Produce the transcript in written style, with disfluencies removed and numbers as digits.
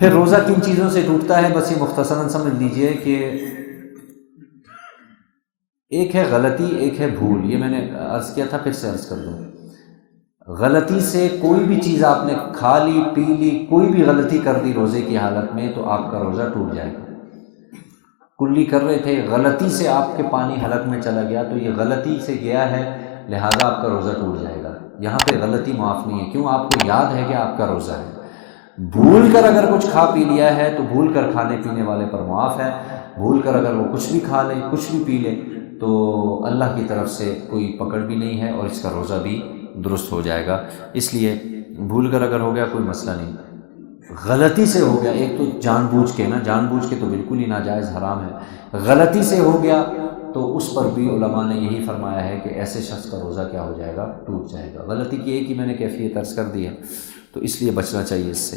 پھر روزہ کن چیزوں سے ٹوٹتا ہے؟ بس یہ مختصراً سمجھ لیجئے کہ ایک ہے غلطی، ایک ہے بھول. یہ میں نے عرض کیا تھا، پھر سے عرض کر دوں. غلطی سے کوئی بھی چیز آپ نے کھا لی، پی لی، کوئی بھی غلطی کر دی روزے کی حالت میں، تو آپ کا روزہ ٹوٹ جائے گا. کلی کر رہے تھے، غلطی سے آپ کے پانی حلق میں چلا گیا، تو یہ غلطی سے گیا ہے، لہذا آپ کا روزہ ٹوٹ جائے گا. یہاں پہ غلطی معاف نہیں ہے. کیوں؟ آپ کو یاد ہے کہ آپ کا روزہ ہے. بھول کر اگر کچھ کھا پی لیا ہے تو بھول کر کھانے پینے والے پر معاف ہے. بھول کر اگر وہ کچھ بھی کھا لے، کچھ بھی پی لے، تو اللہ کی طرف سے کوئی پکڑ بھی نہیں ہے، اور اس کا روزہ بھی درست ہو جائے گا. اس لیے بھول کر اگر ہو گیا کوئی مسئلہ نہیں. غلطی سے ہو گیا، ایک تو جان بوجھ کے نا، جان بوجھ کے تو بالکل ہی ناجائز حرام ہے. غلطی سے ہو گیا تو اس پر بھی علماء نے یہی فرمایا ہے کہ ایسے شخص کا روزہ کیا ہو جائے گا؟ ٹوٹ جائے گا. غلطی کی ایک ہی میں نے کیفیت عرض کر دی ہے، تو اس لیے بچنا چاہیے اس سے.